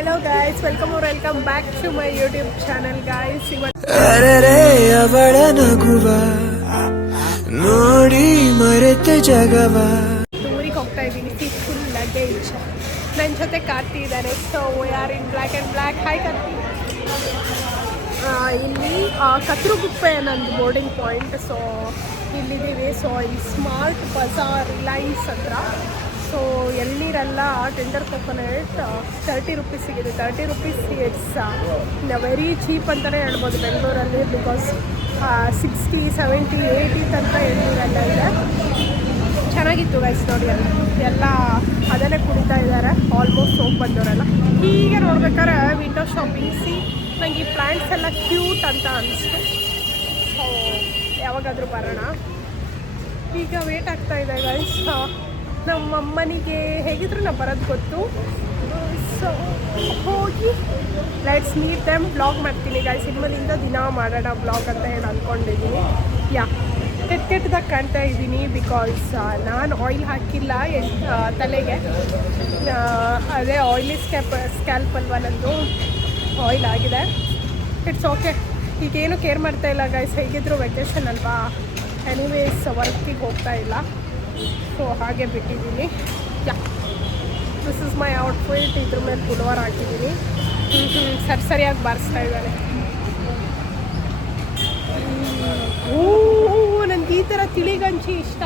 Hello guys, welcome back to my YouTube channel guys. ಅರರೆ ಅವಳ ನಗುವ ನೋಡಿ ಮರೆತೆ ಜಗವ. ಊರಿಗೆ ಹೋಗ್ತಾ ಇದ್ದೀನಿ ಫುಲ್ ಲಗೇಜ್. ನನ್ನ ಜೊತೆ ಕಾರ್ತಿ ಇದ್ದಾರೆ. So we are in black and black. Hi Karthi. ಇಲ್ಲಿ ಕತ್ರಗುಪ್ಪೆ ನಂದು ಬೋರ್ಡಿಂಗ್ ಪಾಯಿಂಟ್. ಸೊ ಇಲ್ಲಿದ್ದೀವಿ. ಸೊ ಈ ಸ್ಮಾರ್ಟ್ ಬಜಾರ್ ರಿಲಯನ್ಸ್ ಹತ್ರ. ಸೊ ಎಲ್ಲಿರಲ್ಲ ಟೆಂಡರ್ ಕೋಕೋನಟ್ 30 ರೂಪೀಸ್ ಸಿಗಿದೆ. 30 ರೂಪೀಸ್ ಇಟ್ಸ್ ವೆರಿ ಚೀಪ್ ಅಂತಲೇ ಹೇಳ್ಬೋದು ಬೆಂಗಳೂರಲ್ಲಿ. ಬಿಕಾಸ್ 60, 70, 80 ತನಕ ಎಳ್ನೀರೆಲ್ಲ ಇದೆ. ಚೆನ್ನಾಗಿತ್ತು ಗೈಸ್ ನೋಡಿ. ಎಲ್ಲ ಅದನ್ನೇ ಕುಡಿತಾ ಇದ್ದಾರೆ ಆಲ್ಮೋಸ್ಟ್ ಹೋಗಿ ಬಂದವರೆಲ್ಲ. ಹೀಗೆ ನೋಡ್ಬೇಕಾದ್ರೆ ವಿಂಡೋ ಶಾಪಿಂಗ್ ನನಗೆ ಈ ಪ್ಲ್ಯಾಂಟ್ಸ್ ಎಲ್ಲ ಕ್ಯೂಟ್ ಅಂತ ಅನಿಸ್ತು. ಸೊ ಯಾವಾಗಾದರೂ ಬರೋಣ. ಈಗ ವೇಟ್ ಆಗ್ತಾ ಇದೆ ಗೈಸ್. ನಮ್ಮ ಅಮ್ಮನಿಗೆ ಹೇಗಿದ್ರು ನಾವು ಬರೋದು ಗೊತ್ತು. ಸೊ ಹೋಗಿ ಲೆಟ್ಸ್ ಮೀಟ್ ದೆಮ್. ಬ್ಲಾಗ್ ಮಾಡ್ತೀನಿ ಗೈಸ್. ಇನ್ಮೇಲಿಂದ ದಿನ ಮಾಡೋಣ ಬ್ಲಾಗ್ ಅಂತ ಹೇಳಿ ಅಂದ್ಕೊಂಡಿದ್ದೀನಿ. ಕೆಟ್ಟದಾಗ ಕಾಣ್ತಾ ಇದ್ದೀನಿ ಬಿಕಾಸ್ ನಾನು ಆಯಿಲ್ ಹಾಕಿಲ್ಲ ತಲೆಗೆ. ಅದೇ ಆಯಿಲಿ ಸ್ಕ್ಯಾಲ್ಪ್ ಅಲ್ವಾ ನಂದು. ಆಯಿಲ್ ಆಗಿದೆ. It's okay. ಈಗೇನು ಕೇರ್ ಮಾಡ್ತಾ ಇಲ್ಲ ಗೈಸ್. ಹೇಗಿದ್ರು ವೆಕೇಷನ್ ಅಲ್ವಾ. ಎನಿವೇಸ್ ವರ್ಕಿಗೆ ಹೋಗ್ತಾ ಇಲ್ಲ. ಸೊ ಹಾಗೆ ಬಿಟ್ಟಿದ್ದೀನಿ. This is my outfit. ಇದ್ರ ಮೇಲೆ ಪುಲ್ವಾರ್ ಹಾಕಿದ್ದೀನಿ. ಸರಿಯಾಗಿ ಬಾರಿಸ್ತಾ ಇದ್ದಾನೆ. ನನಗೆ ಈ ಥರ ತಿಳಿಗಂಚಿ ಇಷ್ಟ.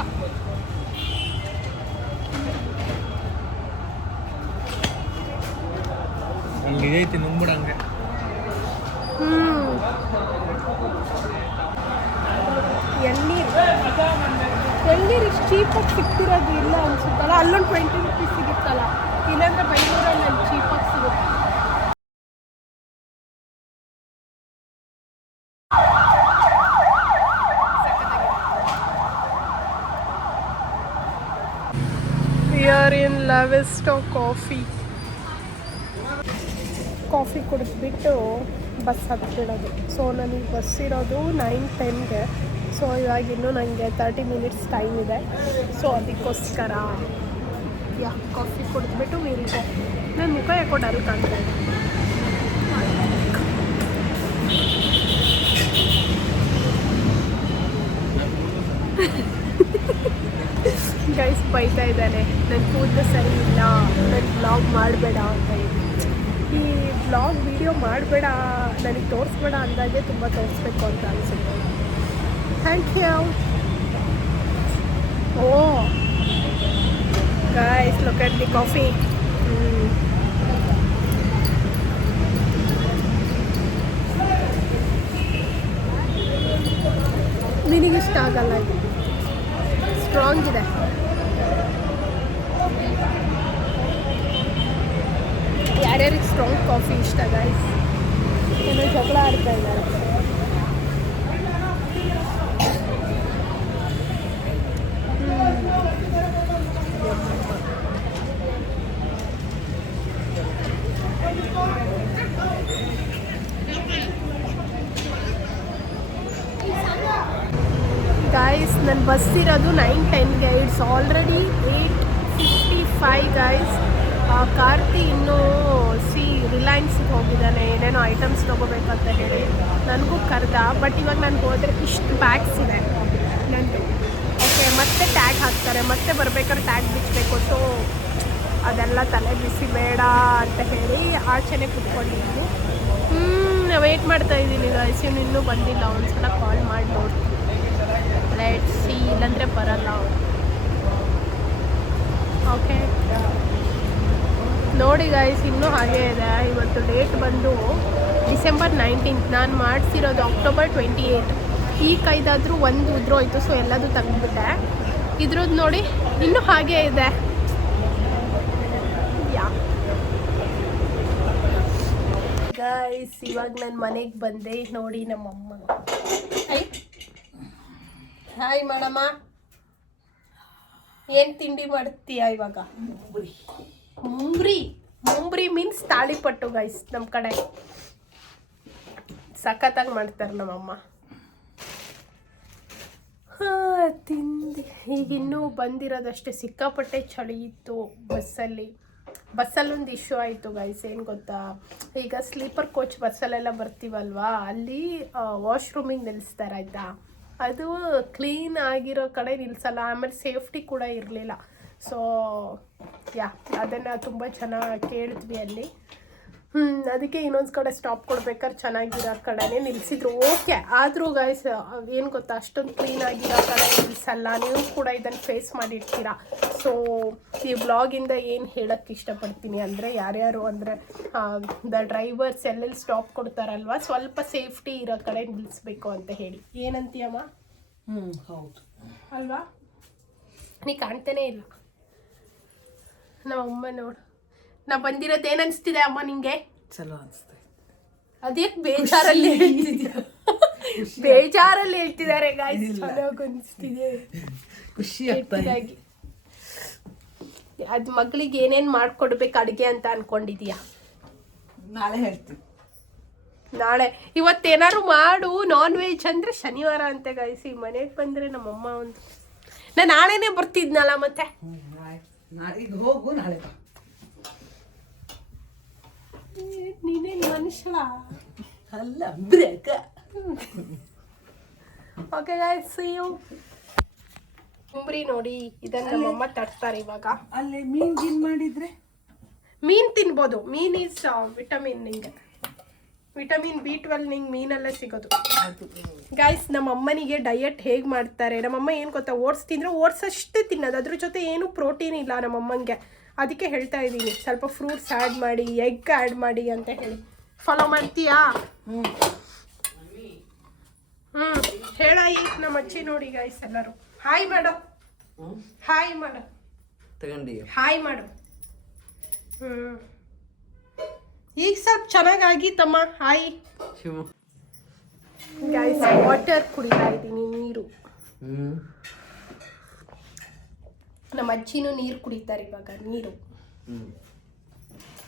ಎಳ್ನೀರು ಇಷ್ಟು ಚೀಪಾಗಿ ಸಿಗ್ತಿರೋದು ಇಲ್ಲ ಅನ್ಸುತ್ತಲ್ಲ. ಅಲ್ಲೊಂದು 20 ರೂಪೀಸ್ ಸಿಗುತ್ತಲ್ಲ. ಇಲ್ಲಾಂದರೆ ಬೆಂಗಳೂರಲ್ಲಿ ಅಲ್ಲಿ ಚೀಪಾಗಿ ಸಿಗುತ್ತೆ. ವಿ ಆರ್ ಇನ್ ಲಾವೆಸ್ಟೋ ಕಾಫಿ ಕುಡಿದ್ಬಿಟ್ಟು ಬಸ್ ಹತ್ತಿಬಿಡೋದು. ಸೊ ನನಗೆ ಬಸ್ ಇರೋದು 9:10ಗೆ. ಸೊ ಇವಾಗ ಇನ್ನೂ ನನಗೆ 30 ಮಿನಿಟ್ಸ್ ಟೈಮ್ ಇದೆ. ಸೊ ಅದಕ್ಕೋಸ್ಕರ ಕಾಫಿ ಕುಡಿದ್ಬಿಟ್ಟು ಮೀರಿದೆ. ನನ್ನ ಮುಖ ಯಾಕೋ ಡಲ್ ಕಾಣ್ತಾ ಇದೆ. ಗೈಸ್ ಬೈತಾ ಇದ್ದಾನೆ. ನನ್ನ ಕೂದಲು ಸರಿ ಇಲ್ಲ, ನನ್ನ ಬ್ಲಾಗ್ ಮಾಡಬೇಡ ಅಂತ ಹೇಳಿ. ಈ ಬ್ಲಾಗ್ ವಿಡಿಯೋ ಮಾಡಬೇಡ, ನನಗೆ ತೋರಿಸ್ಬೇಡ ಅಂದಾಗೆ ತುಂಬ ತೋರಿಸ್ಬೇಕು ಅಂತ ಅನಿಸುತ್ತೆ. Thank you. Oh guys look at the coffee. ನಿನಗಿಷ್ಟ ಆಗಲ್ಲ. ಇದು ಸ್ಟ್ರಾಂಗ್ ಇದೆ. ಯಾರ್ಯಾರಿಗೆ ಸ್ಟ್ರಾಂಗ್ ಕಾಫಿ ಇಷ್ಟ ಗೈಸ್? ಏನೋ ಜಗಳ ಆಡ್ತಾ ಇದ್ದಾರೆ. ಗೈಸ್ ನನ್ನ ಬಸ್ ಇರೋದು 9:10ಗೆ. It's already 8:55 guys. ಕಾರ್ತಿ ಇನ್ನೂ ರಿಲಯನ್ಸ್ಗೆ ಹೋಗಿದ್ದಾನೆ. ಏನೇನೋ ಐಟಮ್ಸ್ ತೊಗೋಬೇಕಂತ ಹೇಳಿ ನನಗೂ ಕರೆದ. ಬಟ್ ಇವಾಗ ನಾನು ಹೋದರೆ ಇಷ್ಟು ಬ್ಯಾಗ್ಸ್ ಇದೆ ನಂದು. ಓಕೆ, ಮತ್ತೆ ಟ್ಯಾಗ್ ಹಾಕ್ತಾರೆ. ಮತ್ತೆ ಬರ್ಬೇಕಾದ್ರೆ ಟ್ಯಾಗ್ ಬಿಚ್ಚಬೇಕು. ಸೊ ಅದೆಲ್ಲ ತಲೆ ಬಿಸಿ ಬೇಡ ಅಂತ ಹೇಳಿ ಆಚೆನೇ ಕುತ್ಕೊಂಡಿದ್ದೀನಿ. ವೆಯ್ಟ್ ಮಾಡ್ತಾ ಇದ್ದೀನಿ ಗೈಸ್. ಇವನು ಇನ್ನೂ ಬಂದಿಲ್ಲ. ಒಂದ್ಸಲ ಕಾಲ್ ಮಾಡಿ ನೋಡ್ತೀನಿ. Let's see. ಇಲ್ಲಾಂದರೆ ಬರಲ್ಲ ಅವನು. ಓಕೆ ನೋಡಿ ಗೈಸ್, ಇನ್ನೂ ಹಾಗೇ ಇದೆ. ಇವತ್ತು ಡೇಟ್ ಬಂದು ಡಿಸೆಂಬರ್ 19th. ನಾನು ಮಾಡಿಸಿರೋದು October 28. ಈ ಕೈದಾದರೂ ಒಂದು ಉದ್ರೋಯ್ತು. ಸೊ ಎಲ್ಲದೂ ತೆಗೆದ್ಬಿಟ್ಟೆ. ಇದ್ರದ್ದು ನೋಡಿ ಇನ್ನೂ ಹಾಗೇ ಇದೆ. ಗೈಸ್ ಇವಾಗ ನಾನು ಮನೆಗೆ ಬಂದೆ. ನೋಡಿ ನಮ್ಮಮ್ಮ. ಹಾಯ್ ಮಾಡಮ್ಮ. ಏನು ತಿಂಡಿ ಮಾಡ್ತೀಯಾ ಇವಾಗ? ಮುಂಬ್ರಿ ಮೀನ್ಸ್ ತಾಳಿಪಟ್ಟು ಗೈಸ್. ನಮ್ಮ ಕಡೆ ಸಖತ್ತಾಗಿ ಮಾಡ್ತಾರೆ ನಮ್ಮಮ್ಮ. ತಿಂದು ಈಗ ಇನ್ನೂ ಬಂದಿರೋದಷ್ಟೇ. ಸಿಕ್ಕಾಪಟ್ಟೆ ಚಳಿ ಇತ್ತು ಬಸ್ಸಲ್ಲಿ. ಬಸ್ಸಲ್ಲೊಂದು ಇಶ್ಯೂ ಆಯಿತು ಗೈಸ್. ಏನು ಗೊತ್ತಾ, ಈಗ ಸ್ಲೀಪರ್ ಕೋಚ್ ಬಸ್ಸಲ್ಲೆಲ್ಲ ಬರ್ತೀವಲ್ವಾ, ಅಲ್ಲಿ ವಾಶ್ರೂಮಿಗೆ ನಿಲ್ಲಿಸ್ತಾರೆ ಆಯಿತಾ. ಅದು ಕ್ಲೀನ್ ಆಗಿರೋ ಕಡೆ ನಿಲ್ಲಿಸಲ್ಲ, ಆಮೇಲೆ ಸೇಫ್ಟಿ ಕೂಡ ಇರಲಿಲ್ಲ. ಸೊ ಅದನ್ನು ತುಂಬ ಜನ ಕೇಳಿದ್ವಿ ಅಲ್ಲಿ. ಅದಕ್ಕೆ ಇನ್ನೊಂದು ಕಡೆ ಸ್ಟಾಪ್ ಕೊಡ್ಬೇಕಾದ್ರೆ ಚೆನ್ನಾಗಿರೋ ಕಡೆನೇ ನಿಲ್ಲಿಸಿದ್ರು. ಓಕೆ, ಆದರೂ ಗೈಸ್ ಏನು ಗೊತ್ತಾ, ಅಷ್ಟೊಂದು ಕ್ಲೀನಾಗಿರೋ ಕಡೆ ನಿಲ್ಲಿಸಲ್ಲ. ನೀವು ಕೂಡ ಇದನ್ನು ಫೇಸ್ ಮಾಡಿರ್ತೀರ. ಸೊ ಈ ವ್ಲಾಗಿಂದ ಏನು ಹೇಳೋಕ್ಕೆ ಇಷ್ಟಪಡ್ತೀನಿ ಅಂದರೆ, ಯಾರ್ಯಾರು ಅಂದರೆ ದ ಡ್ರೈವರ್ಸ್ ಎಲ್ಲೆಲ್ಲಿ ಸ್ಟಾಪ್ ಕೊಡ್ತಾರಲ್ವ, ಸ್ವಲ್ಪ ಸೇಫ್ಟಿ ಇರೋ ಕಡೆ ನಿಲ್ಲಿಸ್ಬೇಕು ಅಂತ ಹೇಳಿ. ಏನಂತೀಯಮ್ಮ? ಹೌದು ಅಲ್ವಾ? ನೀ ಕಾಣ್ತಾನೇ ಇಲ್ಲ. ನಮ್ಮಮ್ಮ ನೋಡು, ನಾ ಬಂದಿರೋದು ಏನು ಅನಿಸ್ತಿದೆ ಅಮ್ಮ ನಿಂಗೆ? ಚಲೋ ಅನಿಸ್ತೆ. ಅದೇಕ್ ಬೇಜಾರಲ್ಲಿ ಹೇಳ್ತಿದ್ಯಾ? ಬೇಜಾರಲ್ಲಿ ಹೇಳ್ತಿದ್ದಾರೆ ಗಾಯ್ಸ್. ಚೆನ್ನಾಗಿ ಅನಿಸ್ತಿದೆ, ಖುಷಿ ಆಗ್ತಾಗಿ. ಅದು ಮಗಳಿಗೆ ಏನೇನು ಮಾಡ್ಕೊಡ್ಬೇಕು ಅಡುಗೆ ಅಂತ ಅನ್ಕೊಂಡಿದ್ಯಾ? ನಾಳೆ ಹೇಳ್ತೀನಿ. ನಾಳೆ ಇವತ್ತೇನಾದ್ರು ಮಾಡು. ನಾನ್ ವೆಜ್ ಅಂದರೆ ಶನಿವಾರ ಅಂತೆ ಗಾಯ್ಸಿ. ಮನೆಗೆ ಬಂದರೆ ನಮ್ಮಮ್ಮ ಒಂದು ನಾನು ನಾಳೆನೇ ಬರ್ತಿದ್ನಲ್ಲ ಮತ್ತೆ. ನಾಳೆಗೆ ಹೋಗು, ನಾಳೆ ಬಾ. ನೀನೇನು ಮನುಷ್ಯ ಅಲ್ಲ, ಬ್ರೇಕ. Okay guys, see you. ಕುಂಬ್ರಿ ನೋಡಿ, ಇದನ್ನು ನಮ್ಮಮ್ಮ ತರ್ತಾರೆ ಇವಾಗ. ಅಲ್ಲಿ ಮೀನ್ ಗಿನ್ ಮಾಡಿದ್ರೆ ಮೀನು ತಿನ್ಬೋದು. Mean is vitamin. ನಿಂಗೆ ವಿಟಮಿನ್ B12 ನಿಂಗೆ ಮೀನಲ್ಲೇ ಸಿಗೋದು ಗಾಯ್ಸ್. ನಮ್ಮ ಅಮ್ಮನಿಗೆ ಡಯಟ್ ಹೇಗೆ ಮಾಡ್ತಾರೆ, ನಮ್ಮಮ್ಮ ಏನು ಗೊತ್ತಾ, ಓಟ್ಸ್ ತಿಂದರೆ ಓಟ್ಸ್ ಅಷ್ಟೇ ತಿನ್ನೋದು, ಅದ್ರ ಜೊತೆ ಏನು ಪ್ರೋಟೀನ್ ಇಲ್ಲ ನಮ್ಮಮ್ಮಂಗೆ. ಅದಕ್ಕೆ ಹೇಳ್ತಾ ಇದ್ದೀನಿ, ಸ್ವಲ್ಪ ಫ್ರೂಟ್ಸ್ ಆ್ಯಡ್ ಮಾಡಿ, ಎಗ್ ಆ್ಯಡ್ ಮಾಡಿ ಅಂತ ಹೇಳಿ. ಫಾಲೋ ಮಾಡ್ತೀಯಾ? ಹೇಳ. ಈಗ ನಮ್ಮ ಅಜ್ಜಿ ನೋಡಿ ಗಾಯ್ಸ್, ಎಲ್ಲರೂ ಹಾಯ್ ಮಾಡು, ಹಾಯ್ ಮಾಡು, ತಗೊಂಡಿ ಹಾಯ್ ಮಾಡು. ಈಗ ಸ್ವಲ್ಪ ಚೆನ್ನಾಗಾಗಿತ್ತಮ್ಮ. Hi guys. ವಾಟರ್ ಕುಡಿತಾ ಇದ್ದೀನಿ, ನೀರು. ನಮ್ಮ ಅಜ್ಜಿನೂ ನೀರು ಕುಡಿತಾರೆ ಇವಾಗ. ನೀರು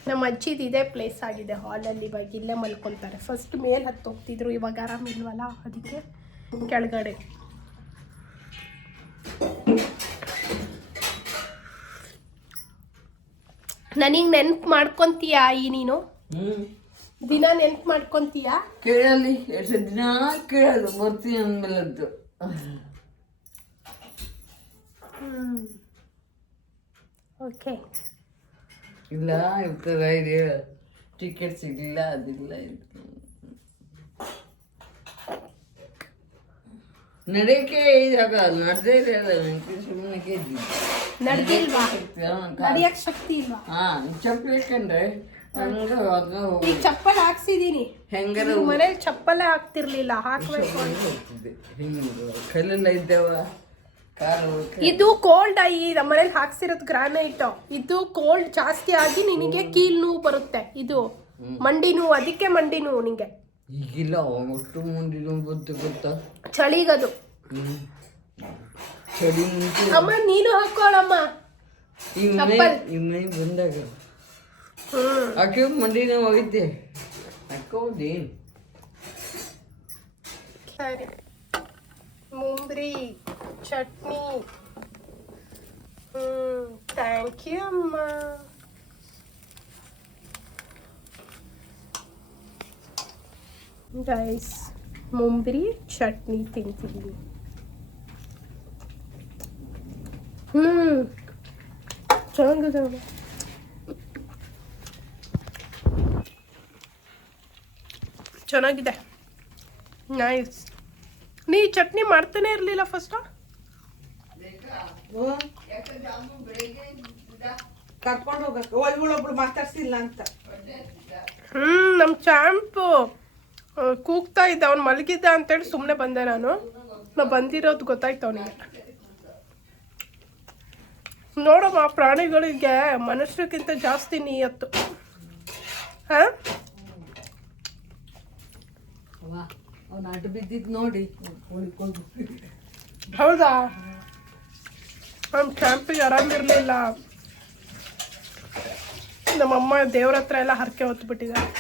ನಮ್ಮ ಅಜ್ಜಿದು ಇದೇ ಪ್ಲೇಸ್ ಆಗಿದೆ ಹಾಲಲ್ಲಿ. ಇವಾಗ ಇಲ್ಲೇ ಮಲ್ಕೊತಾರೆ. ಫಸ್ಟ್ ಮೇಲೆ ಹತ್ತು ಹೋಗ್ತಿದ್ರು, ಇವಾಗ ಆರಾಮಿಲ್ವಲ್ಲ ಅದಕ್ಕೆ ಕೆಳಗಡೆ. ನನಗೆ ನೆನ್ಪು ಮಾಡ್ಕೊತೀಯಾ? ನೀನು ದಿನ ನೆನ್ಪು ಮಾಡ್ಕೊತೀಯಾ? ಕೇಳಲಿ, ಎಷ್ಟು ದಿನ ಕೇಳೋದು ಬರ್ತೀನಿ ಅಂದ್ಮೇಲದ್ದು. ಓಕೆ. ಇಲ್ಲ ಇರ್ತದ, ಇದೆ ಟಿಕೆಟ್ ಸಿಗಲಿಲ್ಲ, ಅದಿಲ್ಲ ನಡೆಯಕ್ಕೆ ಇದಾಗ ನಡೆದೇ ಇಲ್ಲ. ಸುಮ್ಮನೆ ನಡೆದಿಲ್ವಾ? ನಡೆಯಕ್ಕೆ ಶಕ್ತಿ ಇಲ್ವಾ? ಚಪ್ಪಲಿ ಹಾಕೊಂಡ್ರೆ ಈಗ ಚಪ್ಪಲ್ ಹಾಕ್ಸಿದೀನಿ. ಹೆಂಗಾರ ಮನೇಲಿ ಚಪ್ಪಲ್ಲೇ ಹಾಕ್ತಿರ್ಲಿಲ್ಲ, ಹಾಕ್ಬೇಕು ಅಂತ. ಕಲ್ಲೆಲ್ಲ ಇದ್ದಾವ. ಇದು ಕೋಲ್ಡ್ ಆಗಿ ನಮ್ಮ ಮನೇಲಿ ಹಾಕ್ಸಿರೋದು ಗ್ರಾನೈಟ್. ಇದು ಕೋಲ್ಡ್ ಜಾಸ್ತಿ ಆಗಿ ನಿನಗೆ ಕೀಲ್ ನೋವು ಬರುತ್ತೆ. ಇದು ಮಂಡಿ ನೋವು, ಅದಕ್ಕೆ ಮಂಡಿ ನೋವು ನಿಂಗೆ. ಈಗಿಲ್ಲ, ಅಷ್ಟು ಮಂಡಿ ನೋವು ಗೊತ್ತಾ? ಚಳಿಗದು. ಚಳಿ ಅಮ್ಮ ನೀನು ಹಾಕೊಳ್ಳಮ್ಮ ಈ ಮನೆ ಬಂದಾಗ ಆಕೆ ಮಂಡಿ ನೋವು ಹೋಗಿದ್ದೆ, ಹಾಕೋದೇ. ಸರಿ, ಮುಂಬ್ರಿ ಚಟ್ನಿ. ಥ್ಯಾಂಕ್ ಯು ಅಮ್ಮ. ಗೈಸ್, ಮುಂಬ್ರಿ ಚಟ್ನಿ ತಿಂತಿದ್ದೀನಿ. ಚೆನ್ನಾಗಿದೆ. ಚೆನ್ನಾಗಿದೆ, ನೈಸ್. ನೀ ಚಟ್ನಿ ಮಾಡ್ತಾನೆ ಇರಲಿಲ್ಲ ಫಸ್ಟು? ಕರ್ಕೊಂಡು ಹೋಗಕ್ಕೆ ಒಳಗೊಳೊಬ್ಳು ಮಾತಾಡ್ಸಿಲ್ಲ ಅಂತ. ನಮ್ಮ ಚಾಂಪು ಕೂಗ್ತಾ ಇದ್ದ, ಅವ್ನು ಮಲಗಿದ್ದ ಅಂತೇಳಿ ಸುಮ್ಮನೆ ಬಂದೆ ನಾನು. ಬಂದಿರೋದು ಗೊತ್ತಾಯ್ತು ಅವನಿಗೆ. ನೋಡಮ್ಮ, ಪ್ರಾಣಿಗಳಿಗೆ ಮನುಷ್ಯರಿಗಿಂತ ಜಾಸ್ತಿ ನಿಯತ್ತು. ಹಾಂ, ಅವ್ನು ಅಡ್ಡ ಬಿದ್ದಿದ್ದು ನೋಡಿ. ಹೌದಾ? ನಮ್ಮ ಕ್ಯಾಂಪಿಗೆ ಆರಾಮಿರಲಿಲ್ಲ. ನಮ್ಮಮ್ಮ ದೇವ್ರ ಹತ್ರ ಎಲ್ಲ ಹರಕೆ ಹೊತ್ಬಿಟ್ಟಿದ್ದಾರೆ.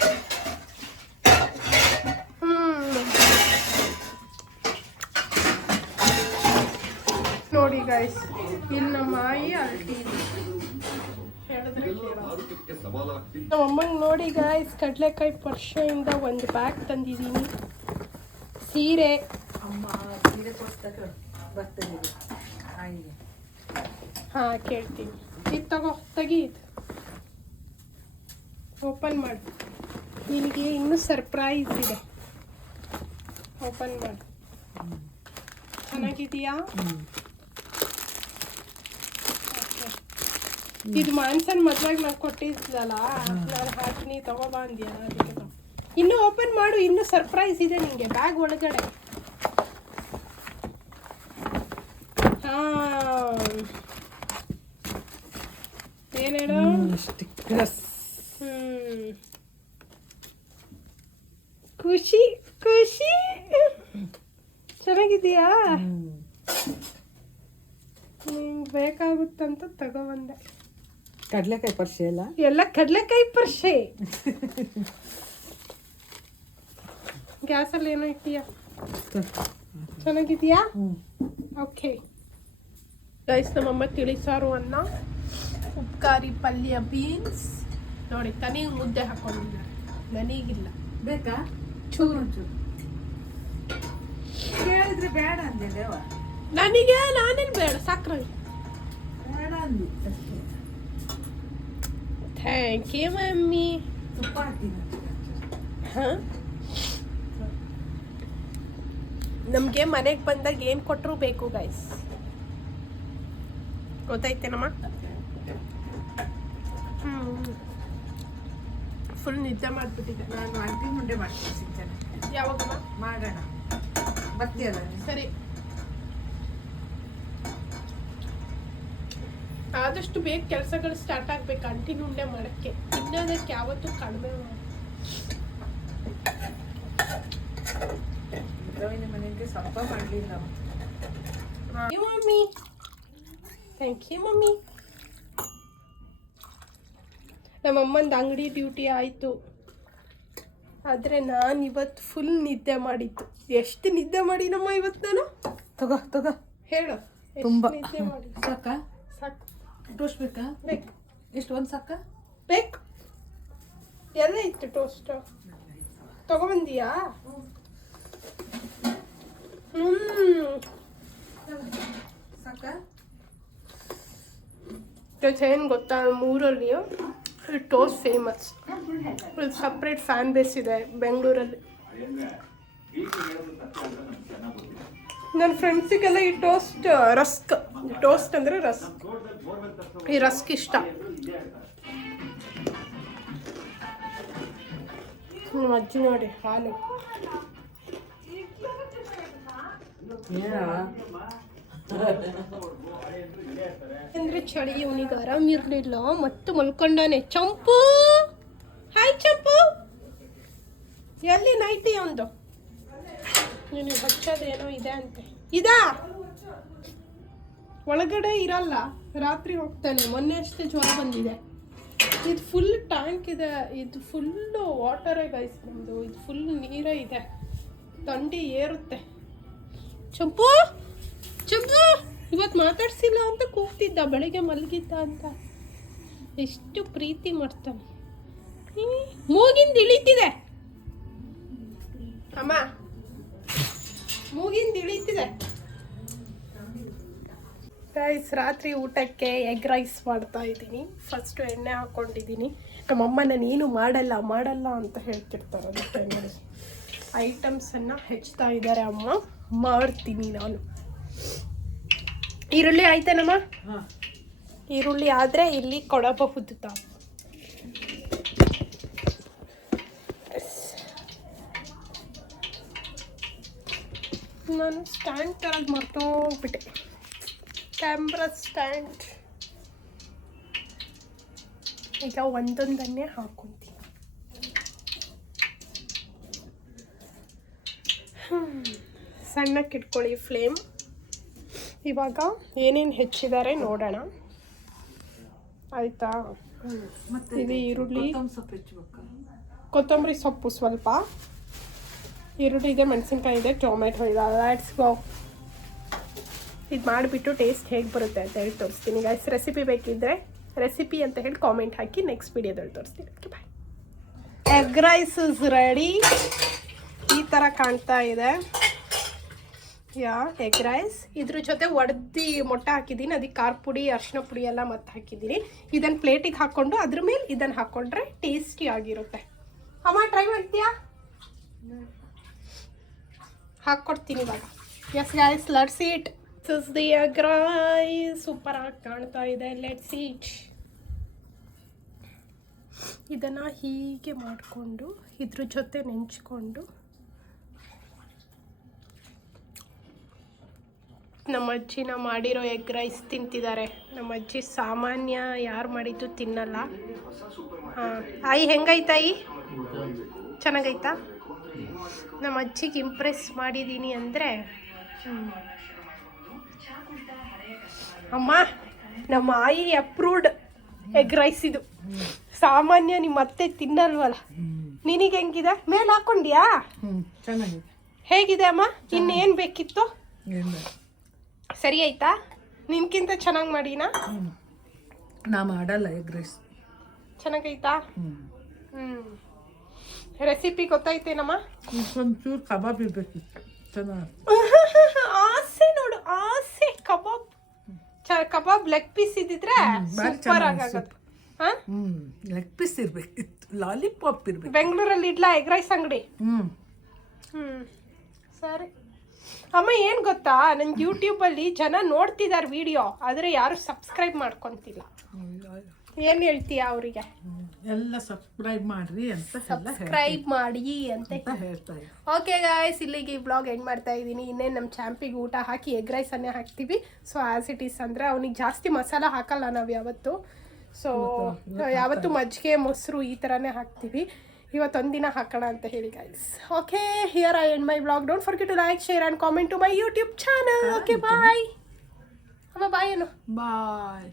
ನೋಡಿ ಗೈಸ್, ಇಲ್ಲಿ ನಮ್ಮ ಮಾಯಿ ಅಲ್ಲಿ ಹೇಳಿದ್ರೆ ನಮ್ಮ ಅಮ್ಮಂಗೆ ನೋಡಿ ಗಾಯ್ಸ್ ಕಡಲೆಕಾಯಿ ಪರ್ಷೆಯಿಂದ ಒಂದು ಬ್ಯಾಗ್ ತಂದಿದ್ದೀನಿ. ಸೀರೆ ಅಮ್ಮ ಸೀರೆ ಕೊಡ್ತಾರೆ ಬರ್ತದೆ ಆಯಿಗೆ. ಹಾಂ ಕೇಳ್ತೀನಿ. ಇದು ತಗೋ ತೆಗಿ, ಇದು ಓಪನ್ ಮಾಡಿ. ನಿನಗೆ ಇನ್ನೂ ಸರ್ಪ್ರೈಸ್ ಇದೆ. ಓಪನ್ ಮಾಡಿ. ಚೆನ್ನಾಗಿದೆಯಾ? ಇದು ಮಾನ್ಸನ್ ಮದ್ವೆಗೆ ನಾನು ಕೊಟ್ಟಿದ್ದಲ್ಲ, ನಾನು ಹಾಕಿ ತಗೋಬಾ ಅಂದ್ಯಾ, ಅದಕ್ಕೆ ಇನ್ನೂ ಓಪನ್ ಮಾಡು. ಇನ್ನೂ ಸರ್ಪ್ರೈಸ್ ಇದೆ ನಿಮಗೆ ಬ್ಯಾಗ್ ಒಳಗಡೆ. ಹಾಂ ಏನೇನು ಸ್ಟಿಕ್ಕರ್ಸ್. ಖುಷಿ ಖುಷಿ. ಚೆನ್ನಾಗಿದೆಯಾ? ನಿಂಗೆ ಬೇಕಾಗುತ್ತಂತ ತಗೊಬಂದೆ. ಕಡಲೆಕಾಯಿ ಪರ್ಷೆ ಅಲ್ಲ, ಎಲ್ಲ ಕಡಲೆಕಾಯಿ ಪರ್ಷೆ. ಗ್ಯಾಸಲ್ಲಿ ಏನೋ ಇಟ್ಟಿಯಾ? ಚೆನ್ನಾಗಿದೆಯಾ? ಓಕೆ ಗೈಸ್, ನಮ್ಮಮ್ಮ ತಿಳಿಸಾರು ಅನ್ನ, ಉಪ್ಕಾರಿ ಪಲ್ಯ, ಬೀನ್ಸ್ ನೋಡಿ. ತನಿಗೆ ಮುದ್ದೆ ಹಾಕೊಂಡಿದ್ದಾರೆ, ನನಗಿಲ್ಲ. ಬೇಕಾ? ಚೂರು ಕೇಳಿದ್ರೆ ಬೇಡ ಅಂದಿಲ್ಲ. ನನಗೆ ನಾನೇನು ಬೇಡ, ಸಕ್ಕರೆ. ಬೇಡ ಅಂದಿ. Thank you mummy. ತುಪ್ಪ ಹಾಕ್ತೀನಿ. ಹಾಂ, ನಮಗೆ ಮನೆಗೆ ಬಂದಾಗ ಏನು ಕೊಟ್ಟರು ಬೇಕು ಗೈಸ್, ಗೊತ್ತಾಯ್ತೇನಮ್ಮ? ಫುಲ್ ನಿದ್ದೆ ಮಾಡಿಬಿಟ್ಟಿದ್ದೆ ನಾನು ಅಂಟಿ ಮುಂಡೆ ಮಾಡ್ತೀನಿ ಸಿಗ್ತೇನೆ. ಯಾವಾಗಮ್ಮ ಮಾಡೋಣ, ಬರ್ತೀಯಲ್ಲ ನೀನು? ಸರಿ. ಆದಷ್ಟು ಬೇಗ ಕೆಲಸಗಳು ಸ್ಟಾರ್ಟ್ ಆಗ್ಬೇಕು ಅಂಟಿ ಉಂಡೆ ಮಾಡೋಕ್ಕೆ. ತಿನ್ನೋದಕ್ಕೆ ಯಾವತ್ತೂ ಕಡಿಮೆ ಮಾಡಿ. ಮನೆಗೆ ಸ್ವಲ್ಪ ಮಾಡಲಿಲ್ಲ ಮಮ್ಮಿ. Thank you mummy. ನಮ್ಮಮ್ಮಂದು ಅಂಗಡಿ ಡ್ಯೂಟಿ ಆಯಿತು, ಆದರೆ ನಾನು ಇವತ್ತು ಫುಲ್ ನಿದ್ದೆ ಮಾಡಿದ್ದು. ಎಷ್ಟು ನಿದ್ದೆ ಮಾಡಿನಮ್ಮ ಇವತ್ತು ನಾನು? ತಗೋ ತಗೋ ಹೇಳು. ತುಂಬ ನಿದ್ದೆ ಮಾಡಿ. ಸಾಕಾ? ಸಾಕು. ಟೋಸ್ಟ್ ಬೇಕಾ? ಬೇಕು ಎಷ್ಟು? ಒಂದು ಸಾಕಾ? ಬೇಕು. ಎಲ್ಲ ಇತ್ತು ಟೋಸ್ಟ್, ತಗೊಬಂದಿಯಾ? ಸಾಕಾ? ಏನು ಗೊತ್ತಾ, ಮೂರಲ್ಲಿ ಟೋಸ್ಟ್ ಫೇಮಸ್. ಇದು ಸಪ್ರೇಟ್ ಫ್ಯಾನ್ ಬೇಸ್ ಇದೆ ಬೆಂಗಳೂರಲ್ಲಿ. ನನ್ನ ಫ್ರೆಂಡ್ಸಿಗೆಲ್ಲ ಈ ರಸ್ಕ್ ಟೋಸ್ಟ್ ಅಂದರೆ ರಸ್ಕ್, ಈ ರಸ್ಕ್ ಇಷ್ಟ. ನಿಮ್ಮ ಅಜ್ಜಿ ನೋಡಿ ಹಾಲು ಅಂದ್ರೆ ಚಳಿ ಇವನಿಗೆ ಆರಾಮಿರ್ಲಿಲ್ಲ, ಮತ್ತೆ ಮಲ್ಕೊಂಡಾನೆ. ಚಂಪು, ಹಾಯ್ ಚಂಪು. ಎಲ್ಲಿ ನೈಟಿ ಒಂದು? ನಿನಗೆ ಹಚ್ಚೋದೇನೋ ಇದೆ ಅಂತೆ. ಇದಾ ಒಳಗಡೆ ಇರಲ್ಲ, ರಾತ್ರಿ ಹೋಗ್ತಾನೆ. ಮೊನ್ನೆ ಅಷ್ಟೇ ಜ್ವರ ಬಂದಿದೆ. ಇದು ಫುಲ್ ಟ್ಯಾಂಕ್ ಇದೆ, ಇದು ಫುಲ್ಲು ವಾಟರೇ ಗೈಸ್ ನಮ್ಮದು. ಇದು ಫುಲ್ ನೀರೇ ಇದೆ, ಥಂಡಿ ಏರುತ್ತೆ. ಚಂಪು ಚಂಪು ಇವತ್ತು ಮಾತಾಡ್ಸಿಲ್ಲ ಅಂತ ಕೂಗ್ತಿದ್ದ, ಬೆಳಿಗ್ಗೆ ಮಲಗಿದ್ದ ಅಂತ. ಎಷ್ಟು ಪ್ರೀತಿ ಮಾಡ್ತಾನೆ. ಮೂಗಿಂದ ಇಳಿತಿದೆ ಅಮ್ಮ, ಮೂಗಿಂದ ಇಳಿತಿದೆ. ರೈಸ್ ರಾತ್ರಿ ಊಟಕ್ಕೆ ಎಗ್ ರೈಸ್ ಮಾಡ್ತಾ ಇದ್ದೀನಿ. ಫಸ್ಟು ಎಣ್ಣೆ ಹಾಕ್ಕೊಂಡಿದ್ದೀನಿ. ನಮ್ಮಮ್ಮ ನಾನೇನು ಮಾಡಲ್ಲ ಅಂತ ಹೇಳ್ತಿರ್ತಾರೆ. ಅದಕ್ಕೆ ನೋಡಿ ಐಟಮ್ಸನ್ನು ಹೆಚ್ಚುತ್ತಾ ಇದ್ದಾರೆ ಅಮ್ಮ, ಮಾಡ್ತೀನಿ ನಾನು. ಈರುಳ್ಳಿ ಆಯ್ತೇನಮ್ಮ? ಈರುಳ್ಳಿ ಆದರೆ ಇಲ್ಲಿ ಕೊಡಬಹುದು ತಾವು. ನಾನು ಸ್ಟ್ಯಾಂಡ್ ತರದು ಮರ್ತೋಗ್ಬಿಟ್ಟೆ, ಕ್ಯಾಮ್ರಾ ಸ್ಟ್ಯಾಂಡ್. ಈಗ ಒಂದೊಂದನ್ನೇ ಹಾಕ್ಕೊಂತೀನಿ. ಸಣ್ಣಕ್ಕೆ ಇಟ್ಕೊಳ್ಳಿ ಫ್ಲೇಮ್. ಇವಾಗ ಏನೇನು ಹೆಚ್ಚಿದ್ದಾರೆ ನೋಡೋಣ, ಆಯಿತಾ? ಇದು ಈರುಳ್ಳಿ, ಕೊತ್ತಂಬರಿ ಸೊಪ್ಪು ಸ್ವಲ್ಪ, ಈರುಳ್ಳಿ ಇದೆ, ಮೆಣಸಿನ್ಕಾಯಿ ಇದೆ, ಟೊಮೆಟೊ ಇದೆ. Let's go. ಇದು ಮಾಡಿಬಿಟ್ಟು ಟೇಸ್ಟ್ ಹೇಗೆ ಬರುತ್ತೆ ಅಂತ ಹೇಳಿ ತೋರಿಸ್ತೀನಿ ಗೈಸ್. ರೆಸಿಪಿ ಬೇಕಿದ್ದರೆ ರೆಸಿಪಿ ಅಂತ ಹೇಳಿ ಕಾಮೆಂಟ್ ಹಾಕಿ ನೆಕ್ಸ್ಟ್ ವಿಡಿಯೋದಲ್ಲಿ ತೋರಿಸ್ತೀನಿ. Okay bye. Egg rice is ready. ಈ ಥರ ಕಾಣ್ತಾ ಇದೆ. ಎಗ್ ರೈಸ್ ಇದ್ರ ಜೊತೆ ಒಡ್ದು ಮೊಟ್ಟೆ ಹಾಕಿದ್ದೀನಿ. ಅದಕ್ಕೆ ಖಾರ ಪುಡಿ ಅರಿಶಿನ ಪುಡಿ ಎಲ್ಲ ಮತ್ತೆ ಹಾಕಿದ್ದೀನಿ. ಇದನ್ನು ಪ್ಲೇಟಿಗೆ ಹಾಕ್ಕೊಂಡು ಅದ್ರ ಮೇಲೆ ಇದನ್ನು ಹಾಕ್ಕೊಂಡ್ರೆ ಟೇಸ್ಟಿ ಆಗಿರುತ್ತೆ. ಅಮ್ಮ ಟ್ರೈ ಮಾಡ್ತೀಯಾ? ಹಾಕ್ಕೊಡ್ತೀನಿ ಇವಾಗ. Yes guys, let's eat. This is the egg rice. Super ಆಗಿ ಕಾಣ್ತಾ ಇದೆ. Let's eat. ಇದನ್ನು ಹೀಗೆ ಮಾಡಿಕೊಂಡು ಇದ್ರ ಜೊತೆ ನೆಂಚ್ಕೊಂಡು ನಮ್ಮ ಅಜ್ಜಿನ ಮಾಡಿರೋ ಎಗ್ ರೈಸ್ ತಿಂತಿದ್ದಾರೆ. ನಮ್ಮ ಅಜ್ಜಿ ಸಾಮಾನ್ಯ ಯಾರು ಮಾಡಿದ್ದು ತಿನ್ನಲ್ಲ. ಹಾಂ ಆಯಿ, ಹೆಂಗೈತಾಯಿ? ಚೆನ್ನಾಗೈತಾ? ನಮ್ಮ ಅಜ್ಜಿಗೆ ಇಂಪ್ರೆಸ್ ಮಾಡಿದ್ದೀನಿ ಅಂದರೆ ಅಮ್ಮ, ನಮ್ಮ ಆಯಿ ಅಪ್ರೂವ್ಡ್ ಎಗ್ ರೈಸ್ ಇದು. ಸಾಮಾನ್ಯ ನಿಮ್ಮ ಅತ್ತೆ ತಿನ್ನಲ್ವಲ್ಲ. ನಿನಗೆ ಹೆಂಗಿದೆ? ಮೇಲೆ ಹಾಕ್ಕೊಂಡ್ಯಾ? ಚೆನ್ನಾಗಿದೆ. ಹೇಗಿದೆ ಅಮ್ಮ? ಇನ್ನೇನು ಬೇಕಿತ್ತು? ಸರಿ ಆಯ್ತಾ? ನಿನ್ಕಿಂತ ಚೆನ್ನಾಗಿ ಮಾಡಿನಾ? ನಾ ಮಾಡಲ್ಲ ಎಗ್ ರೈಸ್. ಚೆನ್ನಾಗೈತಾ? ರೆಸಿಪಿ ಗೊತ್ತಾಯ್ತೇನಮ್ಮ? ಒಂಚೂರು ಕಬಾಬ್ ಇರ್ಬೇಕಿತ್ತು. ಚೆನ್ನಾಗಿ ಆಸೆ ನೋಡು, ಆಸೆ. ಕಬಾಬ್ ಲೆಗ್ ಪೀಸ್ ಇದ್ದಿದ್ರೆ ಸೂಪರ್ ಆಗುತ್ತೆ. ಲೆಗ್ ಪೀಸ್ ಇರ್ಬೇಕಿತ್ತು, ಲಾಲಿಪಾಪ್ ಇರ್ಬೇಕು. ಬೆಂಗಳೂರಲ್ಲಿ ಇಡ್ಲಾ ಎಗ್ ರೈಸ್ ಅಂಗಡಿ? ಸರಿ ಅಮ್ಮ. ಏನು ಗೊತ್ತಾ, ನನ್ನ ಯೂಟ್ಯೂಬಲ್ಲಿ ಜನ ನೋಡ್ತಿದ್ದಾರೆ ವಿಡಿಯೋ, ಆದರೆ ಯಾರು ಸಬ್ಸ್ಕ್ರೈಬ್ ಮಾಡ್ಕೊತಿಲ್ಲ. ಏನು ಹೇಳ್ತೀಯಾ ಅವರಿಗೆ? ಎಲ್ಲ ಸಬ್ಸ್ಕ್ರೈಬ್ ಮಾಡ್ರಿ ಅಂತ ಸಬ್ಸ್ಕ್ರೈಬ್ ಮಾಡಿ ಅಂತ ಹೇಳ್ತಾ ಇದ್ದೀನಿ. ಓಕೆ ಗಾಯ್ಸ್, ಇಲ್ಲಿಗೆ ಈ ಬ್ಲಾಗ್ ಎಂಡ್ ಮಾಡ್ತಾ ಇದ್ದೀನಿ. ಇನ್ನೇನು ನಮ್ಮ ಚಾಂಪಿಗೆ ಊಟ ಹಾಕಿ ಎಗ್ ರೈಸನ್ನೇ ಹಾಕ್ತೀವಿ. ಸೊ ಆ್ಯಸ್ ಇಟ್ ಈಸ್ ಅಂದರೆ ಅವನಿಗೆ ಜಾಸ್ತಿ ಮಸಾಲ ಹಾಕಲ್ಲ ನಾವು ಯಾವತ್ತು. ಸೊ ಯಾವತ್ತು ಮಜ್ಜಿಗೆ ಮೊಸರು ಈ ಥರನೇ ಹಾಕ್ತೀವಿ. ಇವತ್ತೊಂದಿನ ಹಾಕೋಣ ಅಂತ ಹೇಳಿ guys. Okay, here I end my blog. Don't forget to like, share and comment to my YouTube channel. Okay bye. ಅಮ್ಮ ಬಾಯ್ ಏನು? ಬಾಯ್.